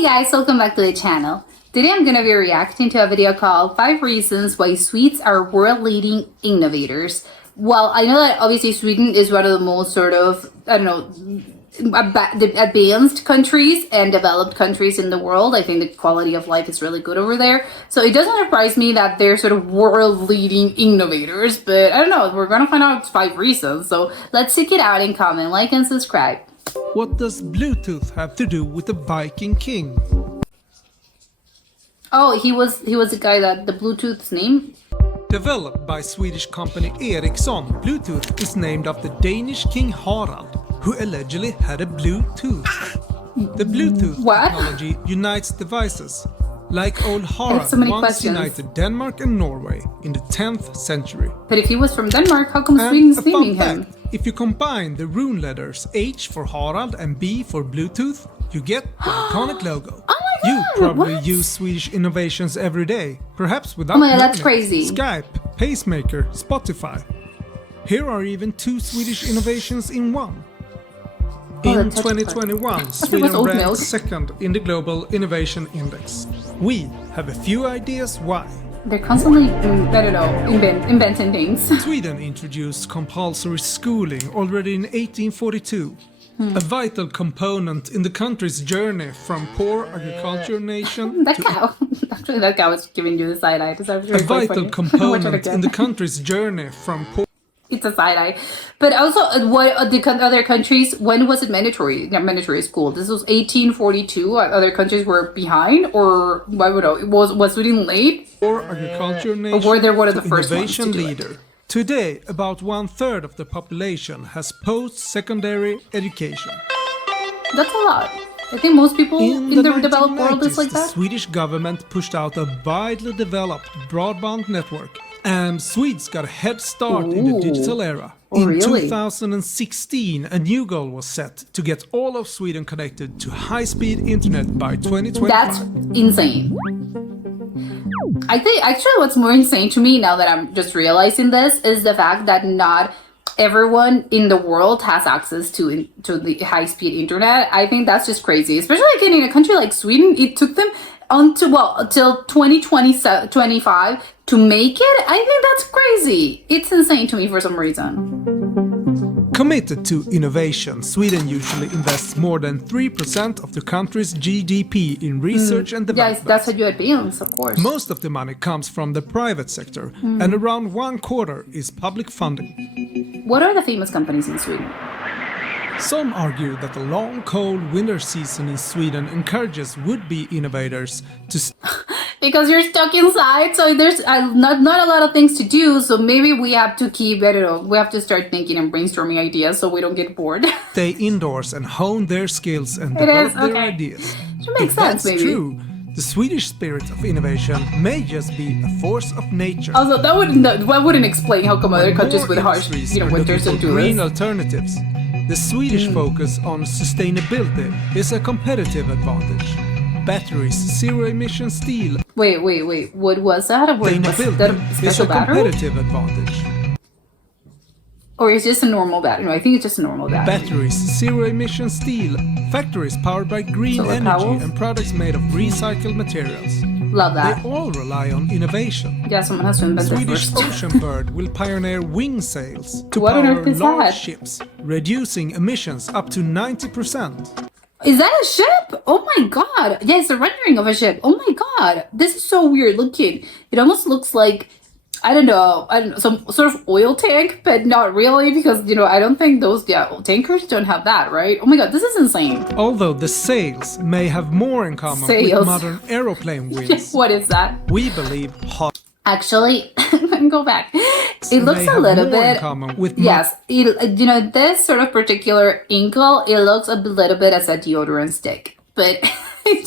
Hey guys, welcome back to the channel. Today I'm going to be reacting to a video called 5 Reasons Why Swedes Are World-Leading Innovators. Well, I know that obviously Sweden is one of the most sort of, advanced countries and developed countries in the world. I think the quality of life is really good over there. So it doesn't surprise me that they're sort of world-leading innovators, but I don't know, we're going to find out 5 reasons. So let's check it out and comment, like, and subscribe. What does Bluetooth have to do with the Viking King? Oh, he was the guy that the Bluetooth's name? Developed by Swedish company Ericsson, Bluetooth is named after Danish King Harald, who allegedly had a Bluetooth. The Bluetooth technology unites devices. Like old Harald once united Denmark and Norway in the 10th century. But if he was from Denmark, how come Sweden's naming him? If you combine the rune letters H for Harald and B for Bluetooth, you get the iconic logo. Oh my God, you probably use Swedish innovations every day, perhaps without knowing that's crazy. Skype, Pacemaker, Spotify. Here are even 2 Swedish innovations in one. In 2021, Sweden ranked second in the Global Innovation Index. We have a few ideas why. They're constantly, inventing things. Sweden introduced compulsory schooling already in 1842. A vital component in the country's journey from poor agriculture nation that cow. Actually, that guy was giving you the side eye. A vital component in the country's journey from poor. It's a side eye. But also, what the other countries, when was it mandatory? Not mandatory school. This was 1842. Other countries were behind, or I don't know. Was Sweden late? Or agriculture nation. Or were they one of the first innovation ones to do leader. it? Today, about 1/3 of the population has post-secondary education. That's a lot. I think most people in the developed world is like that. The Swedish government pushed out a widely developed broadband network. And Swedes got a head start in the digital era. In 2016, a new goal was set to get all of Sweden connected to high-speed internet by 2025. That's insane. I think actually what's more insane to me now that I'm just realizing this is the fact that not everyone in the world has access to the high-speed internet. I think that's just crazy, especially like in a country like Sweden. It took them until 2025 to make it. I think that's crazy. It's insane to me for some reason. Committed to innovation, Sweden usually invests more than 3% of the country's GDP in research and development. Yes, that's a good balance, of course. Most of the money comes from the private sector, and around 1/4 is public funding. What are the famous companies in Sweden? Some argue that the long, cold winter season in Sweden encourages would-be innovators to because you're stuck inside, so there's not a lot of things to do, so maybe we have to keep, I don't know, we have to start thinking and brainstorming ideas so we don't get bored. stay indoors and hone their skills and develop their ideas. Should make sense, that's true, the Swedish spirit of innovation may just be a force of nature. Also, that wouldn't explain how come other countries with harsh, winters don't do green this. alternatives. The Swedish focus on sustainability is a competitive advantage. Batteries, zero-emission steel. Wait. What was that? Sustainability is a competitive advantage. Or is it just a normal battery? No, I think it's just a normal battery. Batteries, zero-emission steel. Factories powered by green energy and products made of recycled materials. Love that. They all rely on innovation. Yeah, someone has to invent it Swedish first. Ocean Bird will pioneer wing sails to What on power earth is large that? ships, reducing emissions up to 90%. Is that a ship? Oh my god. Yeah, it's a rendering of a ship. Oh my god. This is so weird looking. It almost looks like, I don't know, some sort of oil tank, but not really, because, I don't think those tankers don't have that, right? Oh my god, this is insane. Although the sails may have more in common with modern airplane wings. What is that? We believe Actually, go back. It looks a little bit. Yes, this sort of particular inkle, it looks a little bit as a deodorant stick, but it's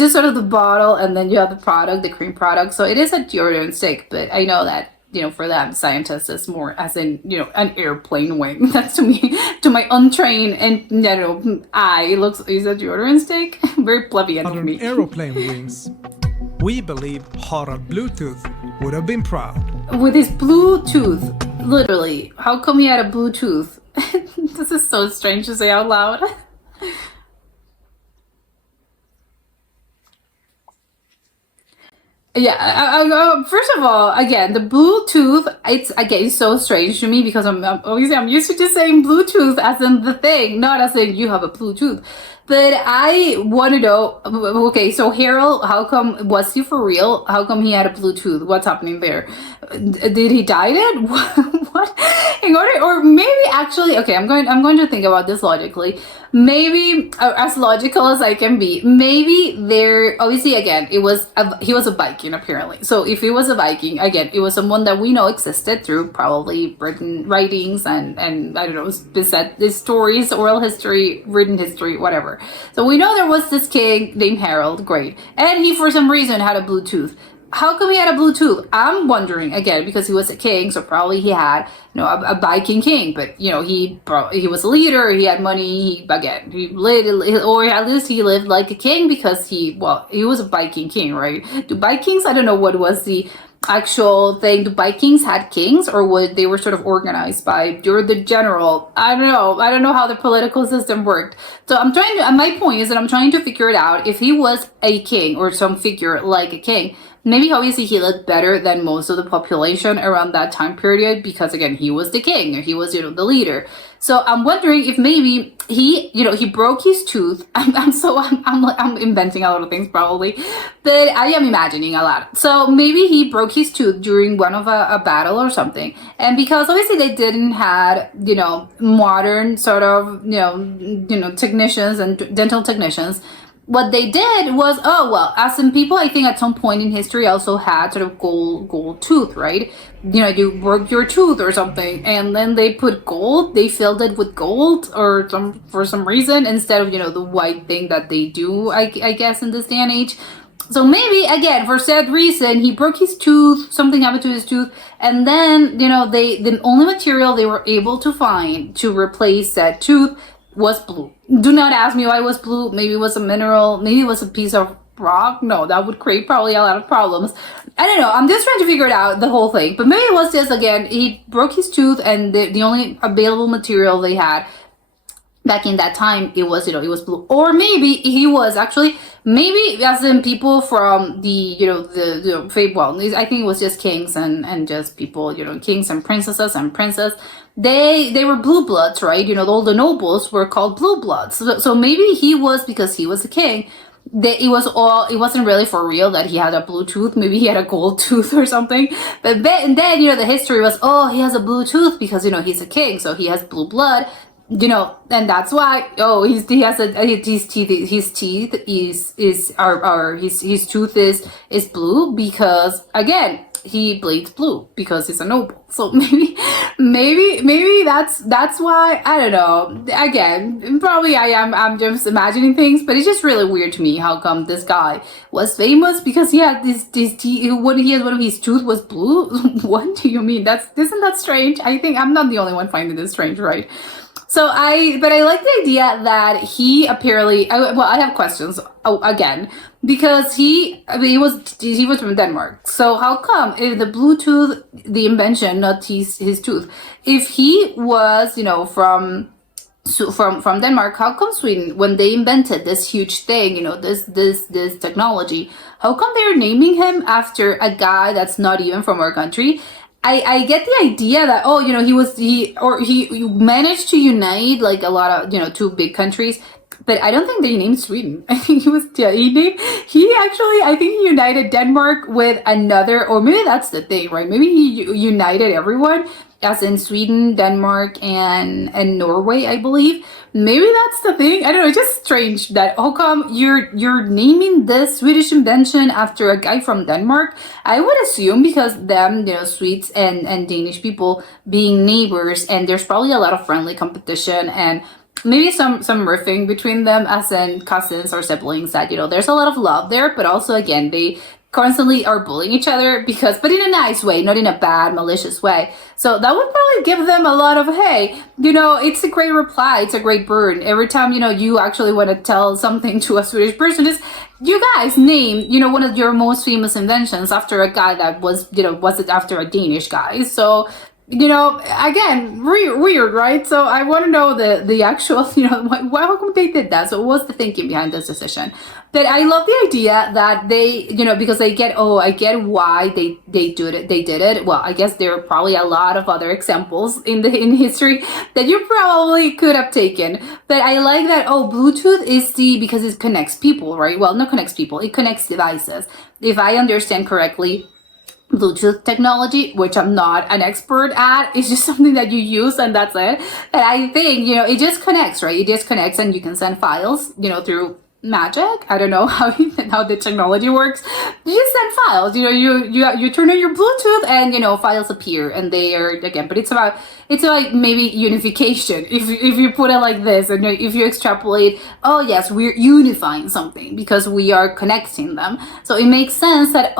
just sort of the bottle, and then you have the product, the cream product. So it is a deodorant stick, but I know that for them, scientists is more as in an airplane wing. That's to my untrained and eye, is a deodorant stick. Very fluffy and for me. Aeroplane wings. We believe Harald Bluetooth would have been proud. With his Bluetooth, literally. How come he had a Bluetooth? This is so strange to say out loud. Yeah, first of all, again, the Bluetooth, it's so strange to me because I'm used to just saying Bluetooth as in the thing, not as in you have a Bluetooth. But I want to know, okay, so Harold, how come, was he for real? How come he had a Bluetooth? What's happening there? Did he die it? What? Or maybe actually, okay, I'm going to think about this logically. Maybe as logical as I can be. Maybe there, obviously, again, he was a Viking apparently. So if he was a Viking, again, it was someone that we know existed through probably written writings and I don't know, these stories, oral history, written history, whatever. So we know there was this king named Harold, great, and he for some reason had a Bluetooth. How come he had a Bluetooth? I'm wondering, again, because he was a king, so probably he had, a Viking king, but, he was a leader, he had money, he lived, or at least he lived like a king because he was a Viking king, right? Do Vikings, I don't know what was the actual thing. Do Vikings had kings, or they were sort of organized by, you're the general? I don't know how the political system worked. So my point is that I'm trying to figure it out. If he was a king or some figure like a king, maybe obviously he lived better than most of the population around that time period because again, he was the king, or he was, the leader. So I'm wondering if maybe he broke his tooth. I'm inventing a lot of things probably, but I am imagining a lot. So maybe he broke his tooth during one of a battle or something. And because obviously they didn't had, modern sort of, technicians and dental technicians, what they did was, as in people, I think at some point in history also had sort of gold tooth, right? You broke your tooth or something, and then they put gold, they filled it with gold or for some reason, instead of, the white thing that they do, I guess, in this day and age. So maybe, again, for said reason, he broke his tooth, something happened to his tooth, and then, the only material they were able to find to replace that tooth was blue. Do not ask me why it was blue. Maybe it was a mineral. Maybe it was a piece of rock. No, that would create probably a lot of problems. I don't know. I'm just trying to figure it out, the whole thing. But maybe it was just, again, he broke his tooth and the only available material they had back in that time, it was, it was blue. Or maybe he was actually, maybe as in people from the, I think it was just kings and just people, kings and princesses and princes. They were blue bloods, right? All the nobles were called blue bloods. So maybe he was, because he was a king, it wasn't really for real that he had a blue tooth. Maybe he had a gold tooth or something. But then, the history was, he has a blue tooth because, he's a king, so he has blue blood. And that's why, his tooth is blue because, again, he bleeds blue because he's a noble. So maybe that's why. I don't know. Again, probably I'm just imagining things, but it's just really weird to me how come this guy was famous because he had this teeth. One of his tooth was blue. What do you mean? Isn't that strange? I think I'm not the only one finding this strange, right? So I like the idea that he apparently, I have questions again, because he was from Denmark. So how come if the Bluetooth, the invention, not his tooth, if he was, from Denmark, how come Sweden, when they invented this huge thing, this technology, how come they're naming him after a guy that's not even from our country? I get the idea that, he managed to unite like a lot of, two big countries, but I don't think they named Sweden. I think I think he united Denmark with another, or maybe that's the thing, right? Maybe he united everyone, as in Sweden, Denmark, and Norway, I believe. Maybe that's the thing. I don't know. It's just strange that how come you're naming this Swedish invention after a guy from Denmark? I would assume because them, Swedes and Danish people being neighbors, and there's probably a lot of friendly competition and maybe some riffing between them as in cousins or siblings that, there's a lot of love there, but also again, they constantly are bullying each other but in a nice way, not in a bad, malicious way. So that would probably give them a lot of, hey, it's a great reply, it's a great burn. Every time, you actually want to tell something to a Swedish person, is you guys name, one of your most famous inventions after a guy that was it after a Danish guy. So, again, weird, right? So I want to know the actual, how come they did that? So what was the thinking behind this decision? But I love the idea that they, because I get why they did it. Well, I guess there are probably a lot of other examples in history that you probably could have taken. But I like that, Bluetooth is because it connects people, right? Well, not connects people, it connects devices. If I understand correctly, Bluetooth technology, which I'm not an expert at, is just something that you use and that's it. And I think, it just connects, right? It just connects and you can send files, through magic. I don't know how the technology works. You just send files, you turn on your Bluetooth and, files appear and they are, again, but it's about maybe unification. If you put it like this and if you extrapolate, oh yes, we're unifying something because we are connecting them. So it makes sense that,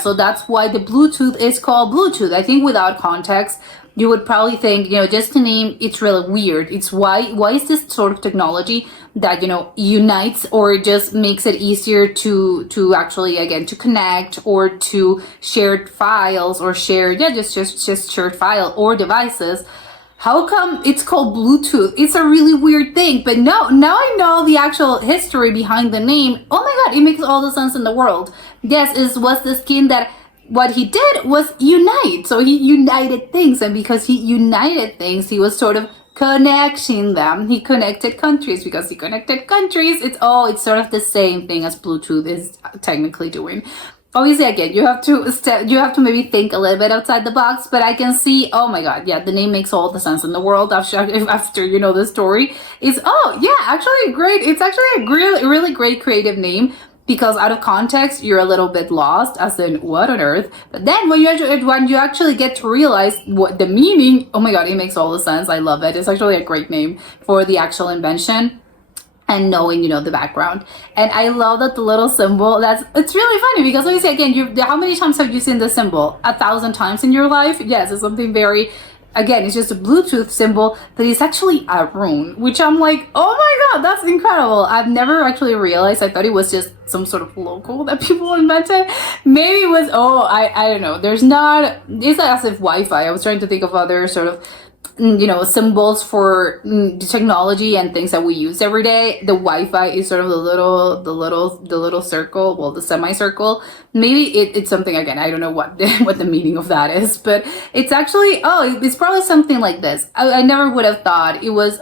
so that's why the Bluetooth is called Bluetooth. I think without context, you would probably think, just to name, it's really weird. It's why is this sort of technology that, unites or just makes it easier to actually, again, to connect or to share files or share, just shared file or devices. How come it's called Bluetooth? It's a really weird thing, but now I know the actual history behind the name. Oh my God, it makes all the sense in the world. Yes, was the skin that what he did was unite. So he united things, and because he united things, he was sort of connecting them. He connected countries. Because he connected countries, it's sort of the same thing as Bluetooth is technically doing. Obviously, again, you have to maybe think a little bit outside the box, but I can see, oh my God, yeah, the name makes all the sense in the world after the story is, actually great. It's actually a really, really great creative name. Because out of context, you're a little bit lost, as in, what on earth? But then when you actually get to realize what the meaning, oh my God, it makes all the sense. I love it. It's actually a great name for the actual invention and knowing, the background. And I love that the little symbol, it's really funny because obviously, again, how many times have you seen this symbol? 1,000 times in your life? Yes, it's something very... Again, it's just a Bluetooth symbol, but it's actually a rune, which I'm like, oh my God, that's incredible. I've never actually realized. I thought it was just some sort of logo that people invented. Maybe it was, I don't know. It's not as if Wi-Fi. I was trying to think of other sort of, symbols for technology and things that we use every day. The Wi-Fi is sort of the little circle, well, the semicircle. Maybe it's something, again, I don't know what the meaning of that is, but it's actually, it's probably something like this. I never would have thought it was,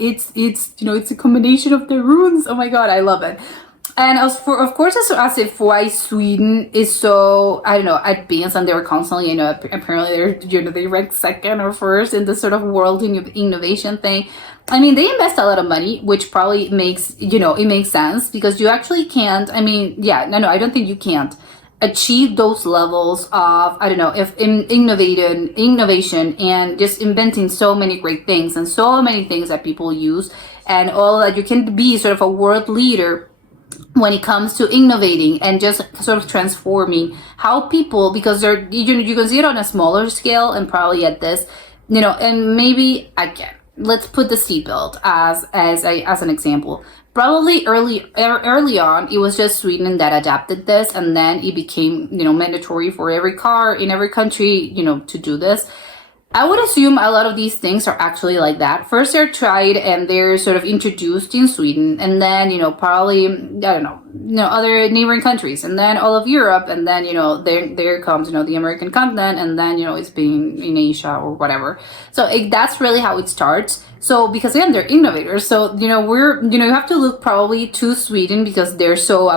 it's a combination of the runes. Oh my God, I love it. And of course, as if why Sweden is so, I don't know, advanced, and they were constantly, apparently they ranked second or first in this sort of world innovation thing. I mean, they invest a lot of money, which probably makes, it makes sense because you actually can't, I don't think you can't achieve those levels of, I don't know, if innovation and just inventing so many great things and so many things that people use and all that. You can be sort of a world leader when it comes to innovating and just sort of transforming how people, because you can see it on a smaller scale and probably at this, and maybe, again, let's put the seatbelt as an example. Probably early on, it was just Sweden that adapted this, and then it became, mandatory for every car in every country, to do this. I would assume a lot of these things are actually like that. First, they're tried and they're sort of introduced in Sweden, and then, probably, I don't know, other neighboring countries, and then all of Europe, and then, there comes, the American continent, and then, it's being in Asia or whatever. So that's really how it starts. So, because again, they're innovators. So, you have to look probably to Sweden because they're so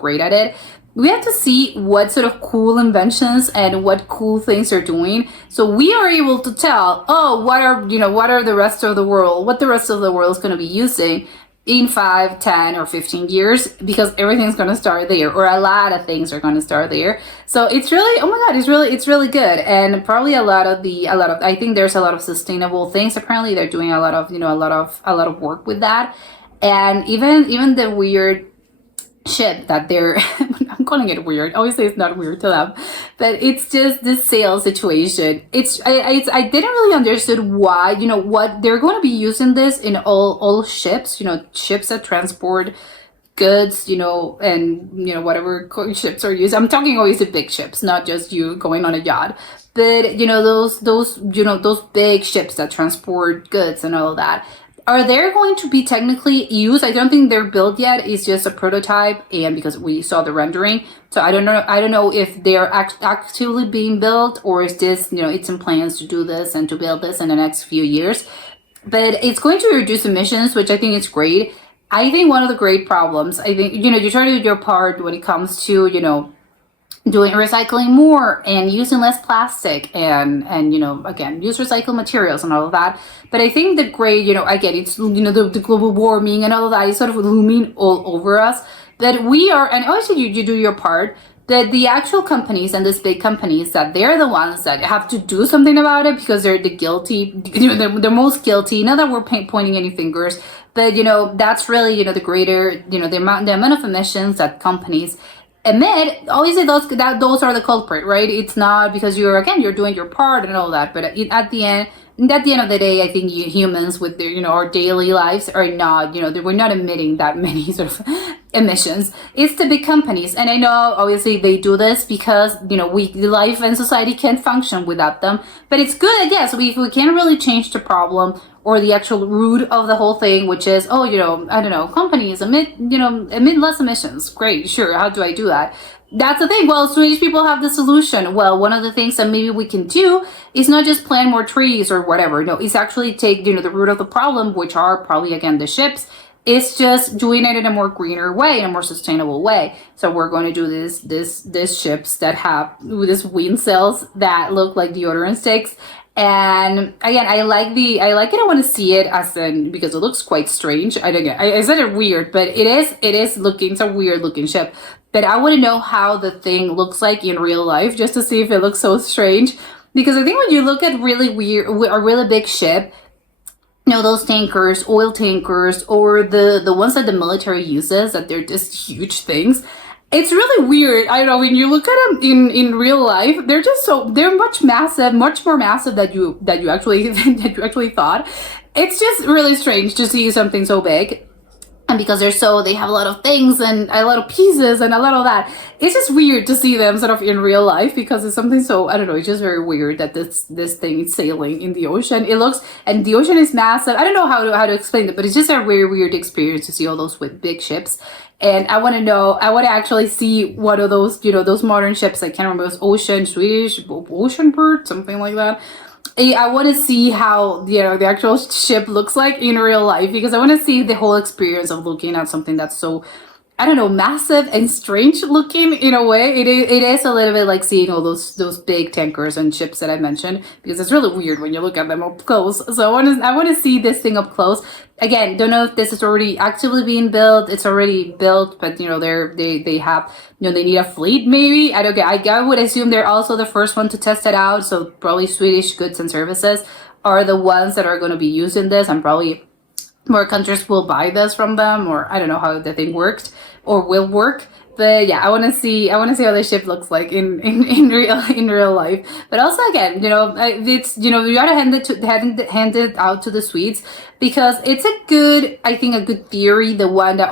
great at it. We have to see what sort of cool inventions and what cool things they're doing. So we are able to tell, what the rest of the world is going to be using in 5, 10, or 15 years, because everything's going to start there, or a lot of things are going to start there. So it's really, oh my God, it's really good. And probably I think there's a lot of sustainable things. Apparently they're doing a lot of work with that. And even the weird shit that they're I'm calling it weird. Obviously it's not weird to them, but it's just this sales situation. I didn't really understood why, what they're going to be using this in all ships, ships that transport goods, and whatever ships are used. I'm talking always the big ships, not just you going on a yacht, but those big ships that transport goods and all of that. are they going to be technically used? I don't think they're built yet. It's just a prototype, and because we saw the rendering, so I don't know if they're actively being built, or is this, it's in plans to do this and to build this in the next few years. But it's going to reduce emissions, which I think is great. I think one of the great problems, I think, you try to do your part when it comes to, doing recycling more and using less plastic and again, use recycled materials and all of that. But I think the great, again, it's, the global warming and all of that is sort of looming all over us. That we are, and obviously you do your part, that the actual companies and these big companies, that they're the ones that have to do something about it, because they're the guilty, they're most guilty. Not that we're pointing any fingers, but that's really, the greater, the amount of emissions that companies emit. Obviously those are the culprit, right? It's not because you're doing your part and all that, but at the end of the day, I think humans with their, our daily lives are not, we're not emitting that many sort of emissions. It's the big companies. And I know obviously they do this because, life and society can't function without them, but it's good, I guess. If we can't really change the problem or the actual root of the whole thing, which is, I don't know, companies emit less emissions. Great, sure. How do I do that? That's the thing. Well, Swedish people have the solution. Well, one of the things that maybe we can do is not just plant more trees or whatever. No, it's actually take, the root of the problem, which are probably, again, the ships. It's just doing it in a more greener way, in a more sustainable way. So we're going to do this ships that have this wind sails that look like deodorant sticks. And again, I like it. I want to see it because it looks quite strange. I said it weird, but it is looking, it's a weird looking ship. But I want to know how the thing looks like in real life, just to see if it looks so strange. Because I think when you look at a really big ship, those tankers, oil tankers, or the ones that the military uses, that they're just huge things. It's really weird. I don't know, when you look at them in real life, they're much more massive than you actually thought. It's just really strange to see something so big. And because they have a lot of things and a lot of pieces and a lot of that. It's just weird to see them sort of in real life, because it's something so, I don't know, it's just very weird that this thing is sailing in the ocean. And the ocean is massive. I don't know how to explain it, but it's just a very weird experience to see all those with big ships. And I want to actually see one of those, those modern ships. I can't remember, it was Swedish ocean bird, something like that. I want to see how, the actual ship looks like in real life, because I want to see the whole experience of looking at something that's so, I don't know, massive and strange looking in a way. It is a little bit like seeing all those big tankers and ships that I mentioned, because it's really weird when you look at them up close. So I want to see this thing up close. Again, don't know if this is already actively being built. It's already built, but they have, they need a fleet maybe. I would assume they're also the first one to test it out. So probably Swedish goods and services are the ones that are going to be using this, and probably more countries will buy this from them, or I don't know how the thing worked or will work. But yeah, I want to see how the ship looks like in real life. But also, again, it's, you gotta hand it out to the Swedes, because it's a good theory. The one that,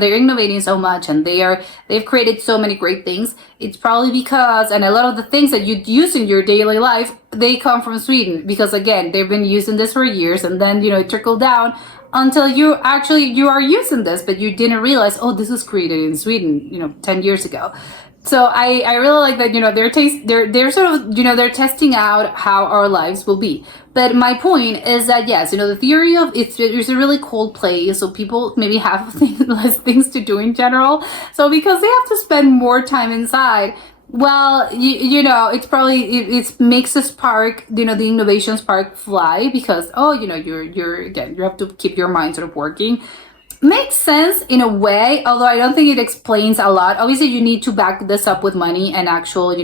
they're innovating so much, and they've created so many great things. It's probably because, and a lot of the things that you use in your daily life, they come from Sweden, because again, they've been using this for years, and then, it trickled down until you are using this, but you didn't realize, this was created in Sweden, 10 years ago. So I really like that, they're sort of, they're testing out how our lives will be. But my point is that, yes, the theory of it's a really cold place, so people maybe have less things to do in general. So because they have to spend more time inside, well, it's probably, it makes the spark, the innovation spark fly, because, you have to keep your mind sort of working. Makes sense in a way, although I don't think it explains a lot. Obviously, you need to back this up with money and actual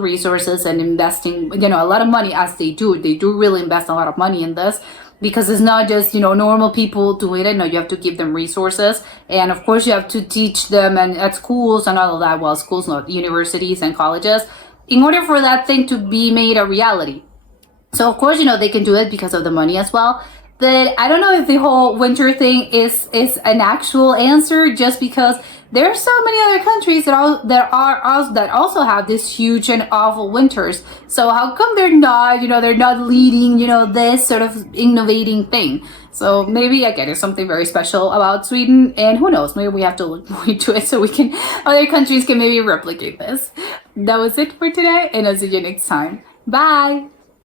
resources, and investing, a lot of money, as they do. They do really invest a lot of money in this, because it's not just, normal people doing it. No, you have to give them resources. And of course, you have to teach them, and at schools and all of that. Well, schools, not universities and colleges, in order for that thing to be made a reality. So of course, they can do it because of the money as well. But I don't know if the whole winter thing is an actual answer, just because there are so many other countries that also have this huge and awful winters. So how come they're not leading, this sort of innovating thing? So maybe again, it's something very special about Sweden, and who knows, maybe we have to look more into it so other countries can maybe replicate this. That was it for today, and I'll see you next time. Bye!